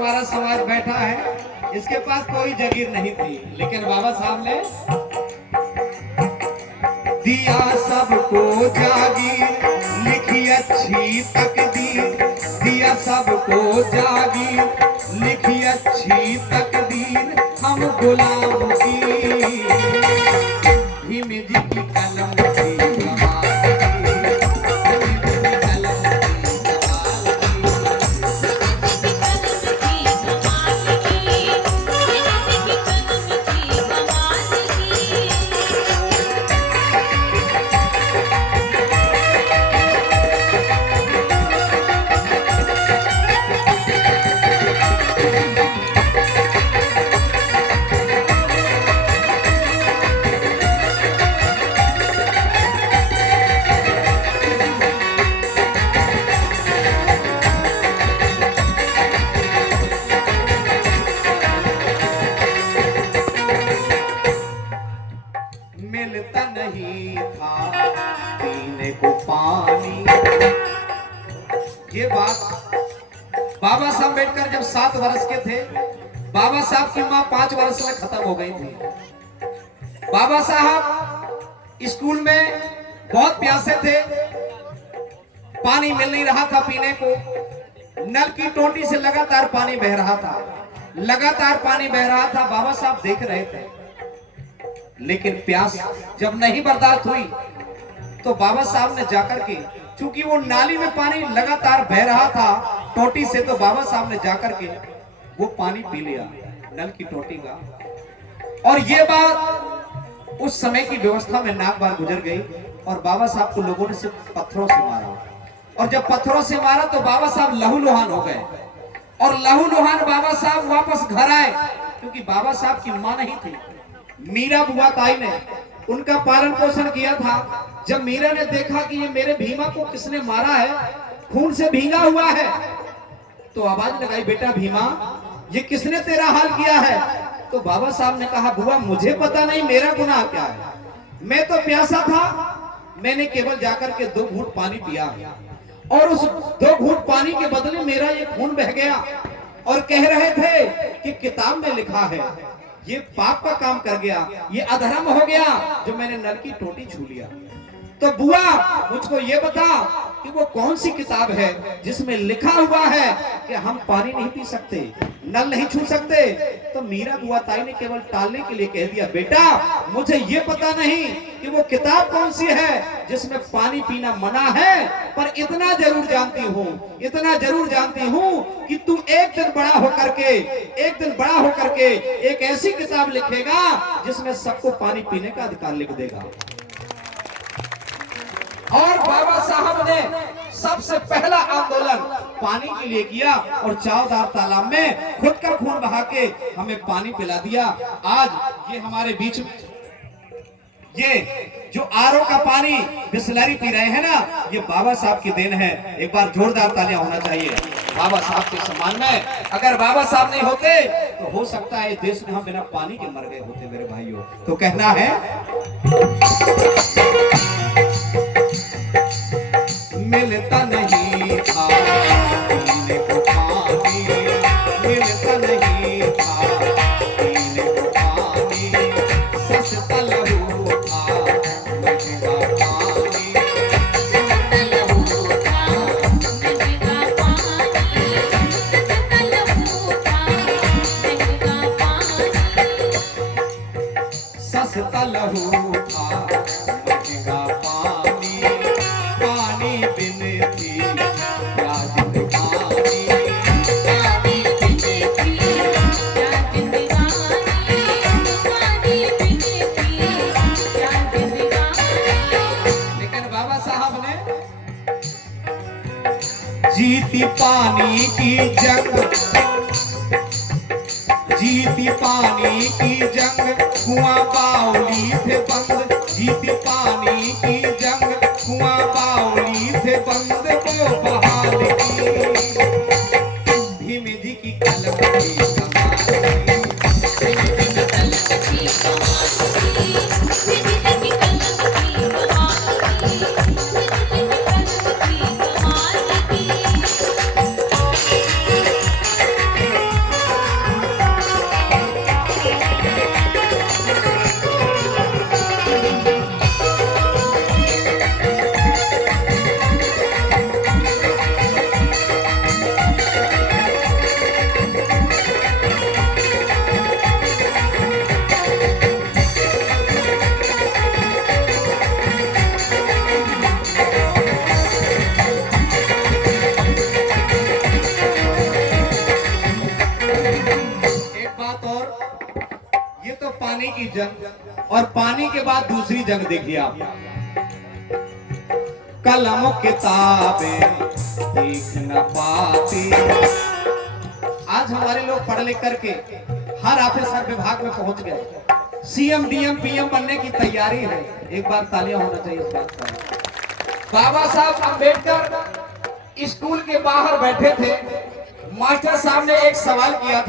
हमारा समाज बैठा है, इसके पास कोई जागीर नहीं थी, लेकिन बाबा साहब ने दिया सबको जागीर, लिखी अच्छी तकदीर। दिया सबको जागीर, लिखी अच्छी तकदीर। हम गुलाम की भीम जी की कलम की कमाल मिलता नहीं था पीने को पानी। ये बात बाबा साहब अम्बेडकर जब 7 वर्ष के थे, बाबा साहब की मां 5 वर्ष में खत्म हो गई थी। बाबा साहब स्कूल में बहुत प्यासे थे, पानी मिल नहीं रहा था पीने को। नल की टोटी से लगातार पानी बह रहा था, लगातार पानी बह रहा था। बाबा साहब देख रहे थे, लेकिन प्यास जब नहीं बर्दाश्त हुई तो बाबा साहब ने जाकर के, चूंकि वो नाली में पानी लगातार बह रहा था टोटी से, तो बाबा साहब ने जाकर के वो पानी पी लिया नल की टोटी का। और ये बात उस समय की व्यवस्था में नाक बार गुजर गई और बाबा साहब को लोगों ने सिर्फ पत्थरों से मारा। और जब पत्थरों से मारा तो बाबा साहब लहूलुहान हो गए और लहूलुहान बाबा साहब वापस घर आए, क्योंकि बाबा साहब की मां नहीं थी। मीरा बुआ ताई ने उनका पालन पोषण किया था। जब मीरा ने देखा कि ये मेरे भीमा को किसने मारा है, खून से भींगा हुआ है, तो आवाज लगाई, बेटा भीमा ये किसने तेरा हाल किया है? तो बाबा साहब ने कहा, बुआ मुझे पता नहीं मेरा गुनाह क्या है, मैं तो प्यासा था, मैंने केवल जाकर के 2 घूंट पानी पिया और उस 2 घूंट पानी के बदले मेरा ये खून बह गया। और कह रहे थे कि किताब में लिखा है, ये पाप का काम कर गया, ये अधर्म हो गया जो मैंने नल की टोटी छू लिया। तो बुआ मुझको ये बता कि वो कौन सी किताब है जिसमें लिखा हुआ है कि हम पानी नहीं पी सकते, नल नहीं छू सकते? तो मीरा बुआ ताई ने केवल टालने के लिए कह दिया, बेटा मुझे ये पता नहीं कि वो किताब कौन सी है जिसमें पानी पीना मना है, पर इतना जरूर जानती हूँ, इतना जरूर जानती हूँ कि तू एक दिन बड़ा होकर के एक ऐसी किताब लिखेगा जिसमें सबको पानी पीने का अधिकार लिख देगा। और बाबा साहब ने सबसे पहला आंदोलन पानी के लिए किया और चावदार तालाब में खुद का खून बहा के हमें पानी पिला दिया। आज ये हमारे बीच में ये जो आरओ का पानी बिसलरी पी रहे हैं ना, ये बाबा साहब की देन है। एक बार जोरदार तालियां होना चाहिए बाबा साहब के सम्मान में। अगर बाबा साहब नहीं होते तो हो सकता है देश में हम बिना पानी के मर गए होते मेरे भाइयों। तो कहना है, मिलता नहीं था पीने को पानी, मिलता नहीं था पीने को पानी, सस्ता लहू था महंगा पानी, सस्ता लहू था महंगा पानी, सस्ता लहू था महंगा पानी, सस्ता लहू था महंगा पानी, पानी बिन थी क्या जिंदगानी, पानी बिन थी क्या जिंदगानी, पानी बिन थी क्या जिंदगानी। लेकिन बाबा साहब ने जीती पानी की जंग, जीती पानी की जंग, कुआं बावली थे बंद, जीती पानी की जंग, कुआं बावली थे बंद, वो बहाल की भीम जी की कलम की कमाल की, भीम जी की कलम की कमाल की, भीम जी की कलम की कमाल की, भीम जी की कलम की कमाल की। पानी की जंग और पानी के बाद दूसरी जंग देखिए आप। कलम किताबें देख न पाती। आज हमारे लोग पढ़ लिख करके हर ऑफिसर विभाग में पहुंच गए, सीएम डीएम पीएम बनने की तैयारी है। एक बार तालियां होना चाहिए इस बात पर। बाबा साहब अम्बेडकर स्कूल के बाहर बैठे थे, मास्टर साहब ने एक सवाल किया था।